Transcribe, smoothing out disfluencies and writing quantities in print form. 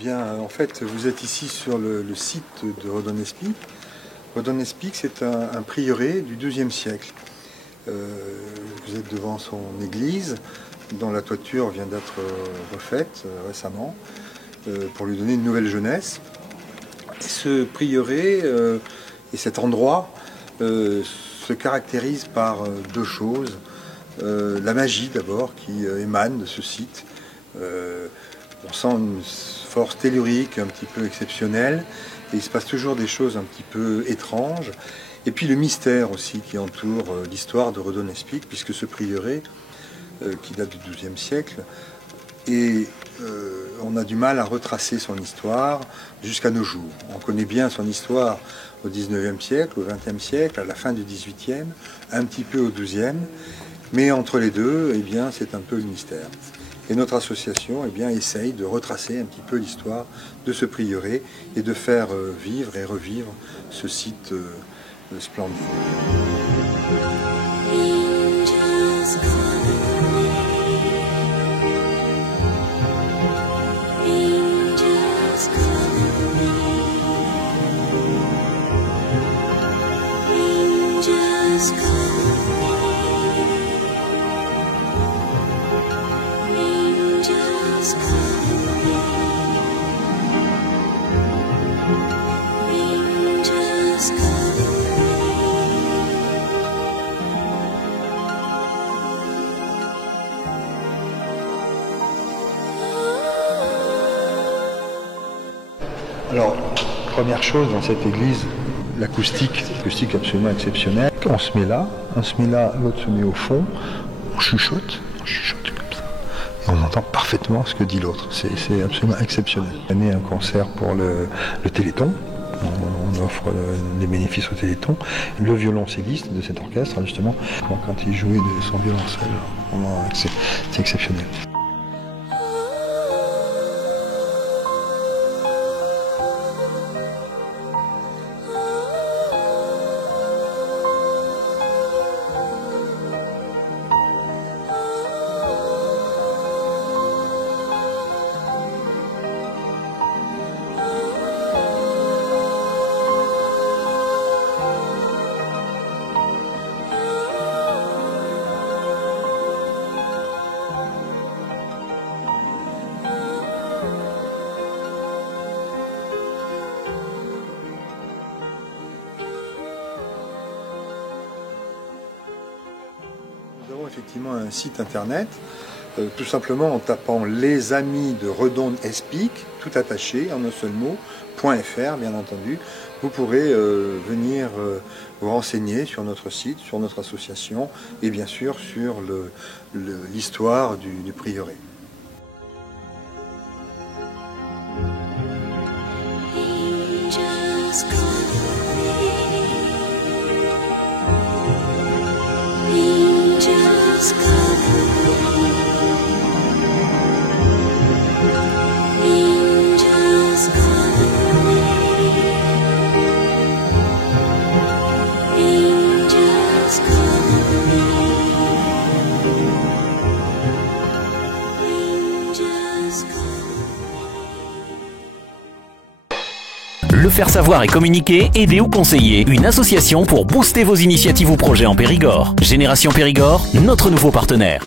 bien, en fait, vous êtes ici sur le site de Redon-Espic. Redon-Espic, c'est un prieuré du XIIe siècle. Vous êtes devant son église, dont la toiture vient d'être refaite récemment, pour lui donner une nouvelle jeunesse. Et ce prieuré et cet endroit se caractérisent par deux choses. La magie d'abord qui émane de ce site. On sent une force tellurique un petit peu exceptionnelle et il se passe toujours des choses un petit peu étranges. Et puis le mystère aussi qui entoure l'histoire de Redon-Espic, puisque ce prieuré, qui date du XIIe siècle, et on a du mal à retracer son histoire jusqu'à nos jours. On connaît bien son histoire au XIXe siècle, au XXe siècle, à la fin du XVIIIe, un petit peu au XIIe, mais entre les deux, eh bien, c'est un peu le mystère. Et notre association eh bien, essaye de retracer un petit peu l'histoire de ce prieuré et de faire vivre et revivre ce site splendide. Alors, première chose dans cette église, l'acoustique absolument exceptionnelle. On se met là, l'autre se met au fond, on chuchote comme ça. Et on entend parfaitement ce que dit l'autre. C'est absolument exceptionnel. On a un concert pour le Téléthon. On offre les bénéfices au Téléthon. Le violoncelliste de cet orchestre, justement, quand il jouait de son violoncelle, c'est exceptionnel. Nous avons effectivement un site internet, tout simplement en tapant les amis de Redon-Espic, tout attaché en un seul mot, .fr bien entendu. Vous pourrez venir vous renseigner sur notre site, sur notre association et bien sûr sur l'histoire du prieuré. Le faire savoir et communiquer, aider ou conseiller. Une association pour booster vos initiatives ou projets en Périgord. Génération Périgord, notre nouveau partenaire.